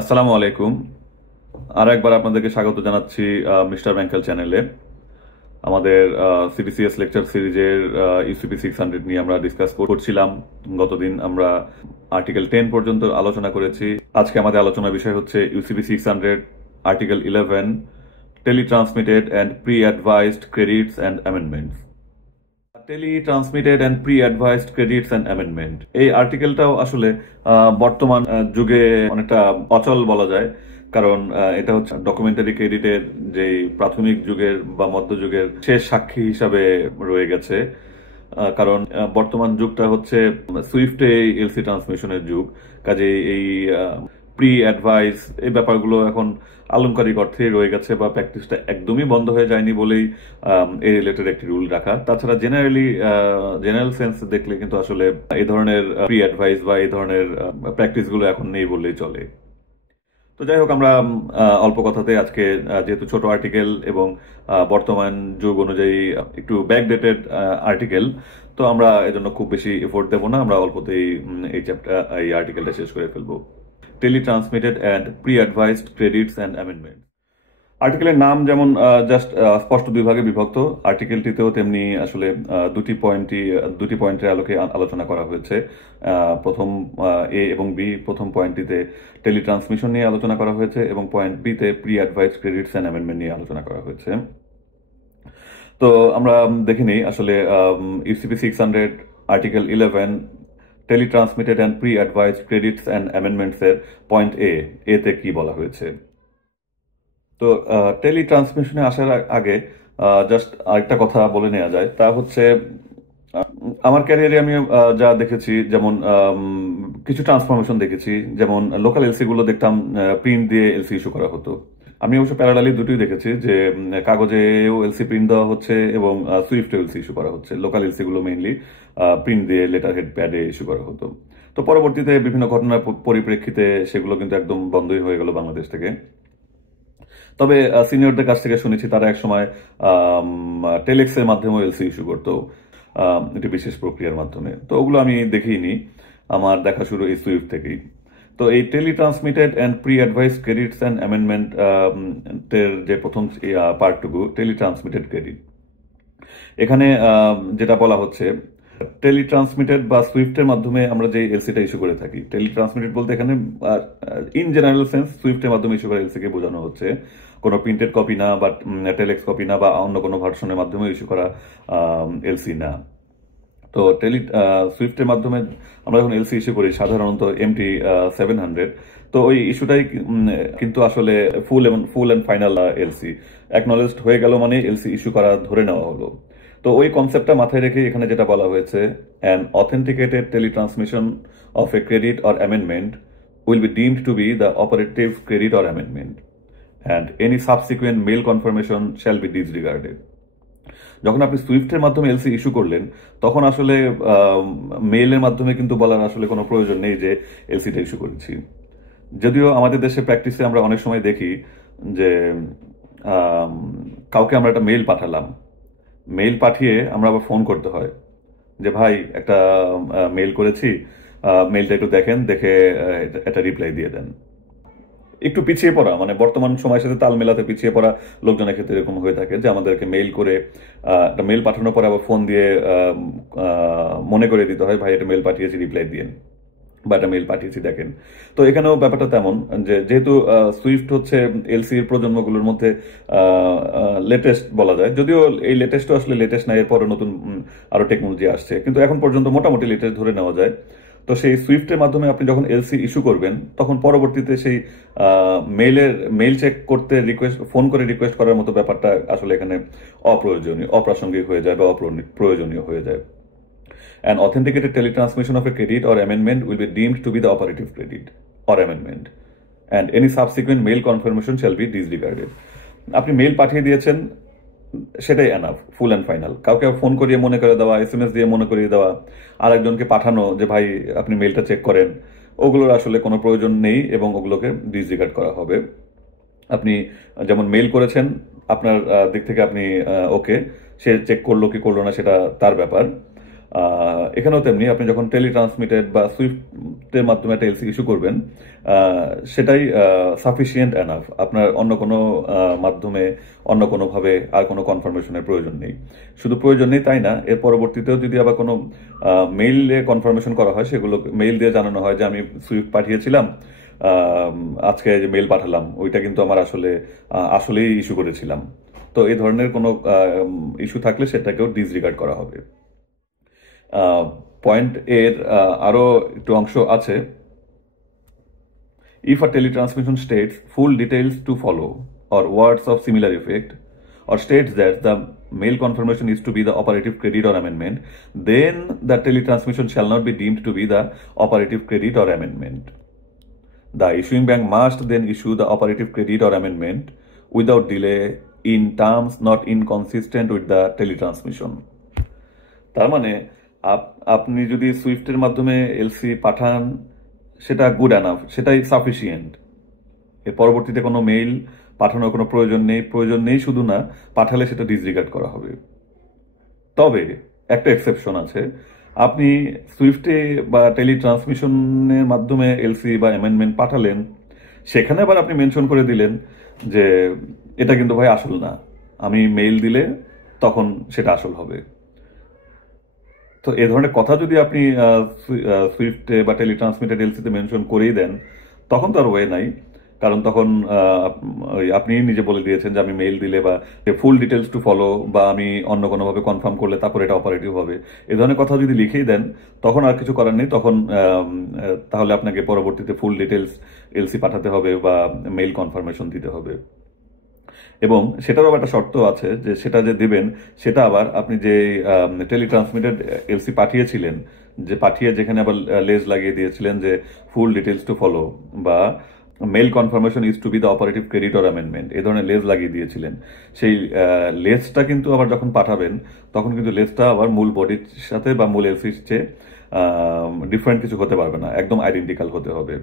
আসসালামু আলাইকুম। আর একবার আপনাদেরকে স্বাগত জানাচ্ছি মিস্টার ব্যাংকেল চ্যানেলে। আমাদের সিবিসিএস লেকচার সিরিজের ইউসিপি 600 নিয়ে আমরা ডিসকাস করছিলাম। গতদিন আমরা আর্টিকেল 10 পর্যন্ত আলোচনা করেছি। আজকে আমাদের আলোচনার বিষয় হচ্ছে UCP 600 article 11, teletransmitted and pre advised credits and amendments. Teletransmitted and pre advised credits and amendment, এই আর্টিকেলটাও আসলে বর্তমান যুগে অনেকটা অচল বলা যায়। কারণ এটা হচ্ছে ডকুমেন্টারি ক্রেডিটের যে প্রাথমিক যুগের বা মধ্যযুগের শেষ সাক্ষী হিসাবে রয়ে গেছে। কারণ বর্তমান যুগটা হচ্ছে সুইফটে এলসি ট্রান্সমিশনের যুগ। কাজে এই প্রি অ্যাডভাইস এই ব্যাপারগুলো এখন আলংকারিক অর্থে রয়ে গেছে বা প্র্যাকটিসটা একদমই বন্ধ হয়ে যায়নি বলেই এই রিলেটেড একটি রুল রাখা। তাছাড়া জেনারেল সেন্স দেখলে কিন্তু আসলে এই ধরনের প্রি অ্যাডভাইস বা এই ধরনের প্র্যাকটিসগুলো এখন নেই বললেই চলে। তো যাই হোক, আমরা অল্প কথাতে আজকে যেহেতু ছোট আর্টিকেল এবং বর্তমান যুগ অনুযায়ী একটু ব্যাকডেটেড আর্টিকেল, তো আমরা এজন্য খুব বেশি এফোর্ট দেবো না। আমরা অল্পতেই এই আর্টিকেলটা শেষ করে ফেলবো। Teletransmitted and pre advised credits and amendment. আর্টিকেলের নাম যেমন জাস্ট স্পষ্ট দুই ভাগে বিভক্ত, আর্টিকেলটিতেও তেমনি আসলে দুটি পয়েন্টের আলোকে আলোচনা করা হয়েছে। প্রথম এ এবং বি, প্রথম পয়েন্টটিতে টেলিট্রান্সমিশন নিয়ে আলোচনা করা হয়েছে এবং পয়েন্ট বিতে pre advice credits and amendment নিয়ে আলোচনা করা হয়েছে। তো আমরা দেখে নিই আসলে UCP 600 article 11 teletransmitted and pre advice credits and amendments এর পয়েন্ট এতে কি বলা হয়েছে। তো টেলিট্রান্সমিশনে আসার আগে জাস্ট আরেকটা কথা বলে নেওয়া যায়, তা হচ্ছে আমার ক্যারিয়ারে আমি যা দেখেছি, যেমন কিছু ট্রান্সফরমেশন দেখেছি। যেমন লোকাল এলসি গুলো দেখতাম প্রিন্ট দিয়ে এলসি ইস্যু করা হতো। আমি অবশ্য প্যারালালি দুটোই দেখেছি, যে কাগজেও এলসি প্রিন্ট দেওয়া হচ্ছে এবং সুইফটে এলসি ইস্যু করা হচ্ছে। লোকাল এলসি গুলো মেইনলি প্রিন্ট দিয়ে লেটার হেড প্যাডে ইস্যু করা হতো। তো পরবর্তীতে বিভিন্ন ঘটনার পরিপ্রেক্ষিতে সেগুলো কিন্তু একদম বন্ধই হয়ে গেল বাংলাদেশ থেকে। তবে সিনিয়রদের কাছ থেকে শুনেছি তারা একসময় টেলেক্সের মাধ্যমেও এলসি ইস্যু করতো, একটি বিশেষ প্রক্রিয়ার মাধ্যমে। তো ওগুলো আমি দেখিনি, আমার দেখা শুরু এই সুইফট থেকেই। তো এই teletransmitted and pre advice credits and amendment এর যে প্রথম পার্টটুকু টেলিট্রান্সমিটেড ক্রেডিট, এখানে যেটা বলা হচ্ছে টেলিট্রান্সমিটেড বা সুইফটের মাধ্যমে আমরা যে এলসিটা ইস্যু করে থাকি। টেলিট্রান্সমিটেড বলতে এখানে ইন জেনারেল সেন্স সুইফটের মাধ্যমে ইস্যু করা এলসি কে বোঝানো হচ্ছে, কোনো প্রিন্টেড কপি না বা টেলেক্স কপি না বা অন্য কোনো ভার্সনের মাধ্যমে ইস্যু করা এলসি না। তো সুইফটের মাধ্যমে আমরা যখন এলসি ইস্যু করি সাধারণত এমটি 700, তো ওই ইস্যুটাই কিন্তু আসলে ফুল অ্যান্ড ফাইনাল এলসি অ্যাকনলেজড হয়ে গেল, মানে এলসি ইস্যু করা ধরে নেওয়া হলো। তো ওই কনসেপ্টটা মাথায় রেখে এখানে যেটা বলা হয়েছে, an authenticated teletransmission of a credit or amendment will be deemed to be the operative credit or amendment, and any subsequent mail confirmation shall be disregarded. যখন আপনি সুইফটের মাধ্যমে এলসি ইস্যু করলেন, তখন আসলে মেইলের মাধ্যমে কিন্তু বলার আসলে কোনো প্রয়োজন নেই যে এলসিটা ইস্যু করেছি। যদিও আমাদের দেশে প্র্যাকটিসে আমরা অনেক সময় দেখি যে কাউকে আমরা একটা মেইল পাঠালাম, মেইল পাঠিয়ে আমরা আবার ফোন করতে হয় যে ভাই একটা মেইল করেছি, মেইলটা একটু দেখেন, দেখে একটা রিপ্লাই দিয়ে দেন। একটু পিছিয়ে পড়া, মানে বর্তমান সময়ের সাথে তাল মেলাতে পিছিয়ে পড়া লোকজনের ক্ষেত্রে এরকম হয়ে থাকে যে আমাদেরকে মেইল করে একটা মেইল পাঠানোর পরে আবার ফোন দিয়ে মনে করে দিতে হয় ভাই একটা মেইল পাঠিয়েছি, রিপ্লাই দিন, বা একটা মেইল পাঠিয়েছি দেখেন। তো এখানেও ব্যাপারটা তেমন, যে যেহেতু সুইফট হচ্ছে এলসির প্রজন্মগুলোর মধ্যে লেটেস্ট বলা যায়, যদিও এই লেটেস্টও আসলে লেটেস্ট না, এরপরে নতুন আরো টেকনোলজি আসছে, কিন্তু এখন পর্যন্ত মোটামুটি লেটেস্ট ধরে নেওয়া যায়। তো সেই সুইফটের মাধ্যমে আপনি যখন এলসি ইস্যু করবেন, তখন পরবর্তীতে সেই মেইল চেক করতে ফোন করে রিকোয়েস্ট করার মতো ব্যাপারটা আসলে এখানে অপ্রয়োজনীয়, অপ্রাসঙ্গিক হয়ে যায় বা অপ্রয়োজনীয় হয়ে যায়। An authenticated teletransmission of a credit or amendment will be deemed to be the operative credit or amendment, and any subsequent mail confirmation shall be disregarded. আপনি মেইল পাঠিয়ে দিয়েছেন, সেটাই এনাফ, ফুল অ্যান্ড ফাইনাল। কাউকে phone করিয়ে মনে করে দেওয়া, SMS দিয়ে মনে করিয়ে দেওয়া, আর একজনকে পাঠানো যে ভাই আপনি মেইলটা চেক করেন, ওগুলোর আসলে কোনো প্রয়োজন নেই এবং ওগুলোকে ডিসরিগার্ড করা হবে। আপনি যেমন মেইল করেছেন, আপনার দিক থেকে আপনি ওকে, সে চেক করলো কি করলো না সেটা তার ব্যাপার। এখানেও তেমনি আপনি যখন টেলিট্রান্সমিটেড বা সুইফট সুইফটের মাধ্যমে একটা এলসি ইস্যু করবেন, সেটাই সাফিসিয়েন্ট এনাফ। আপনার অন্য কোনো মাধ্যমে অন্য কোনোভাবে আর কোনো কনফার্মেশনের প্রয়োজন নেই। শুধু প্রয়োজন নেই তাই না, এর পরবর্তীতেও যদি আবার কোনো মেইলে কনফার্মেশন করা হয়, সেগুলো মেইল দিয়ে জানানো হয় যে আমি সুইফট পাঠিয়েছিলাম, আজকে যে মেইল পাঠালাম ওইটা কিন্তু আমার আসলেই ইস্যু করেছিলাম। তো এই ধরনের কোনো ইস্যু থাকলে সেটাকেও ডিসরিগার্ড করা হবে। পয়েন্ট এর আরো একটু অংশ আছে। If a teletransmission states full details to follow or words of similar effect, or states that the mail confirmation is to be the operative credit or amendment, then the teletransmission shall not be deemed to be the operative credit or amendment. The issuing bank must then issue the operative credit or amendment without delay in terms not inconsistent with the teletransmission. তার মানে আপনি যদি সুইফটের মাধ্যমে LC পাঠান, সেটা good enough, সেটাই sufficient. এর পরবর্তীতে কোনো মেইল পাঠানোর কোনো প্রয়োজন নেই শুধু না, পাঠালে সেটা ডিসরিগার্ড করা হবে। তবে একটা এক্সেপশন আছে। আপনি সুইফটে বা টেলিট্রান্সমিশনের মাধ্যমে এলসি বা অ্যামেন্ডমেন্ট পাঠালেন, সেখানে আবার আপনি মেনশন করে দিলেন যে এটা কিন্তু ভাই আসল না, আমি মেইল দিলে তখন সেটা আসল হবে। তো এ ধরনের কথা যদি আপনি সুইফটে বা টেলিট্রান্সমিটেড এলসিতে মেনশন করেই দেন, তখন তো আর ওয়ে নাই। কারণ তখন আপনি নিজে বলে দিয়েছেন যে আমি মেইল দিলে বা ফুল ডিটেলস টু ফলো বা আমি অন্য কোনোভাবে কনফার্ম করলে তারপর এটা অপারেটিভ হবে, এ ধরনের কথা যদি লিখেই দেন, তখন আর কিছু করার নেই। তখন তাহলে আপনাকে পরবর্তীতে ফুল ডিটেলস এলসি পাঠাতে হবে বা মেইল কনফার্মেশন দিতে হবে। এবং সেটারও একটা শর্ত আছে যে সেটা যে দিবেন, সেটা আবার আপনি যে টেলিট্রান্সমিটেড এলসি পাঠিয়েছিলেন, যে পাঠিয়ে যেখানে আবার লেজ লাগিয়ে দিয়েছিলেন যে ফুল ডিটেলস টু ফলো বা mail confirmation is to be the operative credit or amendment, এই ধরনের লেজ লাগিয়ে দিয়েছিলেন, সেই লেজটা কিন্তু আবার যখন পাঠাবেন, তখন কিন্তু লেজটা আবার মূল বডির সাথে বা মূল এলসির চেয়ে ডিফারেন্ট কিছু হতে পারবে না, একদম আইডেন্টিক্যাল হতে হবে।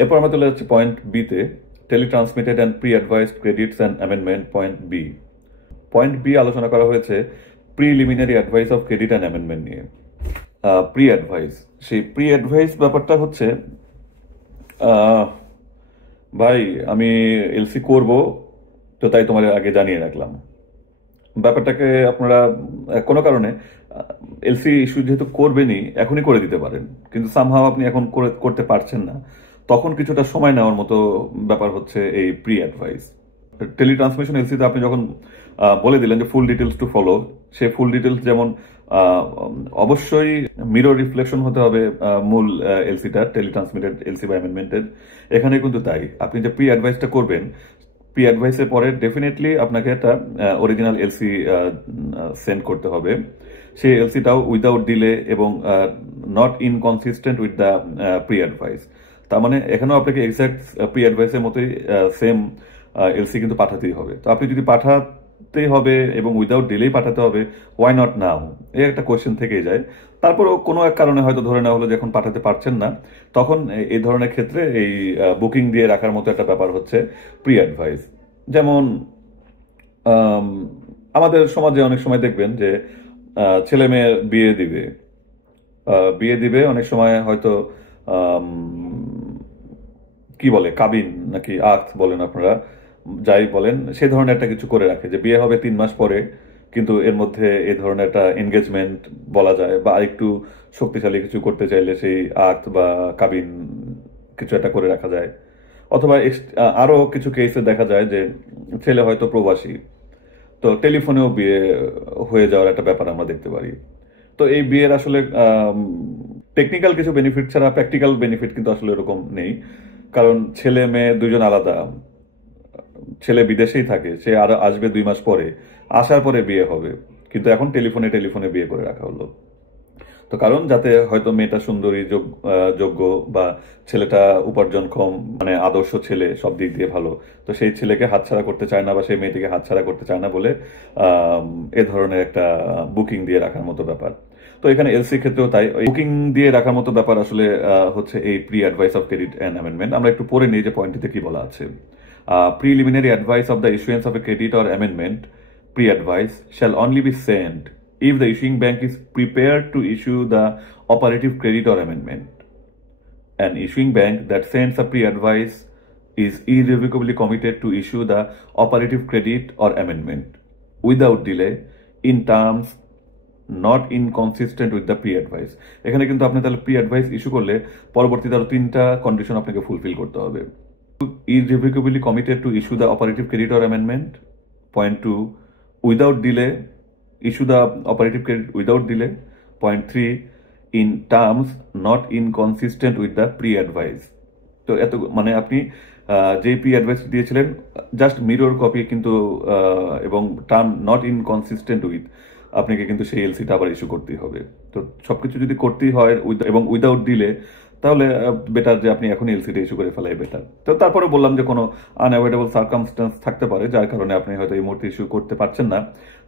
এরপর আমরা চলে যাচ্ছি পয়েন্ট বিতে, teletransmitted and pre advised credits and amendment, point B. Point B আলোচনা করা হয়েছে preliminary advice of credit and amendment নিয়ে। প্রি অ্যাডভাইস, সেই প্রি অ্যাডভাইস ব্যাপারটা হচ্ছে, ভাই আমি এলসি করব, তো তাই তোমার আগে জানিয়ে রাখলাম। ব্যাপারটাকে আপনারা কোনো কারণে এলসি ইস্যু যেহেতু করবেনই, এখনই করে দিতে পারেন, কিন্তু সামহাও আপনি এখন করতে পারছেন না, তখন কিছুটা সময় নেওয়ার মতো ব্যাপার হচ্ছে এই প্রি অ্যাডভাইস। টেলিট্রান্সমিশন এলসিতে আপনি যখন বলে দিলেন যে full details to follow, say full details যেমন অবশ্যই মিরর রিফ্লেকশন হতে হবে মূল এলসিটার, টেলিট্রান্সমিটেড এলসি বা অ্যামেন্ডমেন্টের, এখানে কিন্তু তাই। আপনি যে প্রি অ্যাডভাইসটা করবেন, প্রি অ্যাডভাইসের পরে ডেফিনেটলি আপনাকে একটা অরিজিনাল এলসি সেন্ড করতে হবে। সেই এলসিটাও উইদাউট ডিলে এবং not inconsistent with the pre advice. তার মানে এখানেও আপনাকে এক্সাক্ট প্রি অ্যাডভাইসের মতোই সেম এলসি কিন্তু পাঠাতেই হবে। তো আপনি যদি পাঠাতেই হবে এবং উইদাউট ডিলেই পাঠাতে হবে, ওয়াই নট নাও, এই একটা কোয়েশ্চেন থেকেই যায়। তারপরেও কোনো এক কারণে হয়তো ধরে নেওয়া হলো যে এখন পাঠাতে পারছেন না, তখন এই ধরনের ক্ষেত্রে এই বুকিং দিয়ে রাখার মতো একটা ব্যাপার হচ্ছে প্রি অ্যাডভাইস। যেমন আমাদের সমাজে অনেক সময় দেখবেন যে ছেলে মেয়ে বিয়ে দিবে অনেক সময় হয়তো কি বলে কাবিন নাকি আখ বলেন আপনারা, যাই বলেন, সেই ধরনের একটা কিছু করে রাখে যে বিয়ে হবে 3 মাস পরে, কিন্তু এর মধ্যে এই ধরনের একটা এনগেজমেন্ট বলা যায় বা আরেকটু শক্তিশালী কিছু করতে চাইলে সেই আখ বা কাবিন কিছু একটা করে রাখা যায়। অথবা আরো কিছু কেসে দেখা যায় যে ছেলে হয়তো প্রবাসী, তো টেলিফোনেও বিয়ে হয়ে যাওয়ার একটা ব্যাপার আমরা দেখতে পারি। তো এই বিয়ের আসলে টেকনিক্যাল কিছু বেনিফিট ছাড়া প্র্যাকটিক্যাল বেনিফিট কিন্তু আসলে এরকম নেই, কারণ ছেলে মেয়ে দুইজন আলাদা। ছেলে বিদেশেই থাকে, সে আর আসবে 2 মাস পরে, আসার পরে বিয়ে হবে, কিন্তু এখন টেলিফোনে বিয়ে করে রাখা হলো। তো কারণ যাতে হয়তো মেয়েটা সুন্দরী, যোগ্য, বা ছেলেটা উপার্জনক্ষম, মানে আদর্শ ছেলে, সব দিক দিয়ে ভালো, তো সেই ছেলেকে হাতছাড়া করতে চায় না বা সেই মেয়েটিকে হাতছাড়া করতে চায় না বলে এ ধরনের একটা বুকিং দিয়ে রাখার মতো ব্যাপার। তো এখানে এলসি ক্ষেত্রেও তাই, বুকিং দিয়ে রাখার মতো ব্যাপার আসলে হচ্ছে এই pre advice of credit and amendment. আমরা একটু পরে নিই যে পয়েন্টটিতে কি বলা আছে। Preliminary advice of the issuance of a credit or amendment, pre-advice shall only be sent if the issuing bank is prepared to issue the operative credit or amendment. An issuing bank that sends a pre-advice is irrevocably committed to issue the operative credit or amendment without delay in terms not inconsistent with the pre-advice. এখানে কিন্তু আপনি তাহলে pre-advice issue করলে পরবর্তীতে আরো 3টা condition আপনাকে fulfil করতে হবে। Irrevocably committed to issue the operative credit or amendment. Point 2, without delay, issue the operative credit without delay. Point 3, in terms not inconsistent with the pre-advice. তো এত মানে আপনি যে pre-advice দিয়েছিলেন জাস্ট মিরর কপি কিন্তু এবং টার্ম নট ইনকনসিস্টেন্ট উইথ আপনাকে কিন্তু সেই এলসিটা আবার ইস্যু করতেই হবে। তো সবকিছু যদি করতেই হয় এবং উইদাউট দিলে তাহলে বেটার যে আপনি এখন এলসিটা ইস্যু করে ফেলাই বেটার। তো তারপরে বললাম যে কোনো আনঅ্যাভয়েডেবল সার্কামস্টেন্স থাকতে পারে যার কারণে আপনি হয়তো এই মুহূর্তে ইস্যু করতে পারছেন না।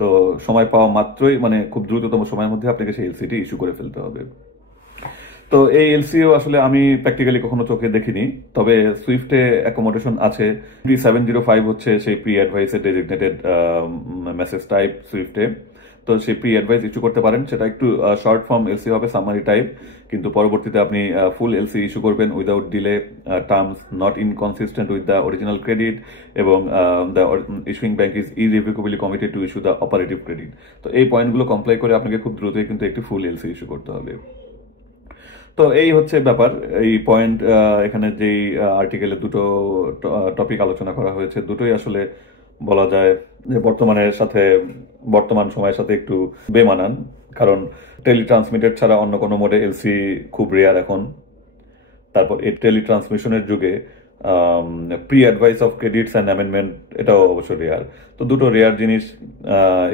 তো সময় পাওয়া মাত্রই মানে খুব দ্রুততম সময়ের মধ্যে আপনাকে সেই এলসিটি ইস্যু করে ফেলতে হবে। তো এই এলসিও আসলে আমি প্র্যাকটিক্যালি কখনো চোখে দেখিনি, তবে সুইফটে অ্যাকোমোডেশন আছে। 705 হচ্ছে সেই প্রি অ্যাডভাইসের ডেজিগনেটেড মেসেজ টাইপ সুইফটে। তো সেই প্রি অ্যাডভাইস ইস্যু করতে পারেন, সেটা একটু শর্ট ফর্ম এলসি হবে, সামারি টাইপ, কিন্তু পরবর্তীতে আপনি ফুল এলসি ইস্যু করবেন without delay, terms not inconsistent with the original credit এবং the issuing bank is irrevocably committed to issue the operative credit. তো এই পয়েন্টগুলো কমপ্লাই করে আপনাকে খুব দ্রুতই কিন্তু একটি ফুল এলসি ইস্যু করতে হবে। তো এই হচ্ছে ব্যাপার, এই পয়েন্ট। এখানে যেই আর্টিকেলে দুটো টপিক আলোচনা করা হয়েছে দুটোই আসলে বলা যায় যে বর্তমান সময়ের সাথে একটু বেমানান, কারণ টেলিট্রান্সমিটেড ছাড়া অন্য কোনো মোডে এলসি খুব রেয়ার এখন। তারপর এই টেলিট্রান্সমিশনের যুগে pre advice of credits and amendment এটাও অবশ্য রেয়ার। তো দুটো রেয়ার জিনিস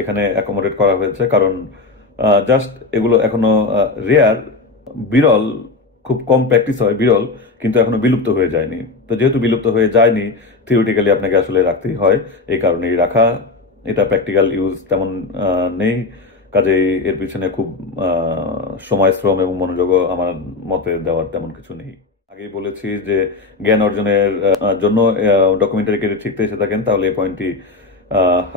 এখানে অ্যাকোমোডেট করা হয়েছে, কারণ জাস্ট এগুলো এখনো রেয়ার, বিরল, খুব কম প্র্যাকটিস হয়, বিরল, কিন্তু এখনো বিলুপ্ত হয়ে যায়নি। তো যেহেতু বিলুপ্ত হয়ে যায়নি, থিওরিটিক্যালি আপনাকে আসলে রাখতেই হয়, এই কারণেই রাখা। এটা প্র্যাকটিক্যাল ইউজ তেমন নেই, কাজেই এর পিছনে খুব সময়, শ্রম এবং মনোযোগও আমার মতে দেওয়ার তেমন কিছু নেই। আগেই বলেছি যে জ্ঞান অর্জনের জন্য ডকুমেন্টারি ক্রেডিট শিখতে এসে থাকেন তাহলে এই পয়েন্টটি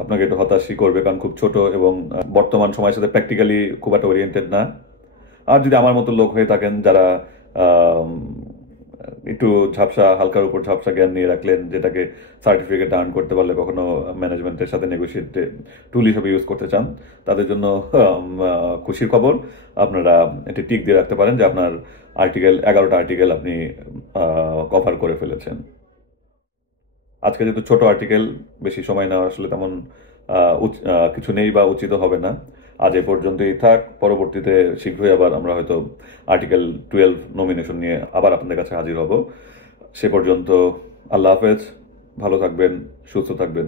আপনাকে একটু হতাশই করবে, কারণ খুব ছোট এবং বর্তমান সময়ের সাথে প্র্যাকটিক্যালি খুব একটা ওরিয়েন্টেড না। আর যদি আমার মতো লোক হয়ে থাকেন যারা একটু হালকার উপর ঝাপসা জ্ঞান নিয়ে রাখলেন, যেটাকে সার্টিফিকেট আর্ন করতে পারলে কখনো ম্যানেজমেন্টের সাথে নেগোসিয়েট টুল হিসেবে ইউজ করতে চান, তাদের জন্য খুশির খবর, আপনারা এটি টিক দিয়ে রাখতে পারেন যে আপনার 11টা আর্টিকেল আপনি কভার করে ফেলেছেন। আজকে যেহেতু ছোট আর্টিকেল, বেশি সময় নেওয়া আসলে তেমন কিছু নেই বা উচিত হবে না। আজ এ পর্যন্তই থাক, পরবর্তীতে শীঘ্রই আবার আমরা হয়তো আর্টিকেল 12 নমিনেশন নিয়ে আবার আপনাদের কাছে হাজির হব। সে পর্যন্ত আল্লাহ হাফেজ, ভালো থাকবেন, সুস্থ থাকবেন।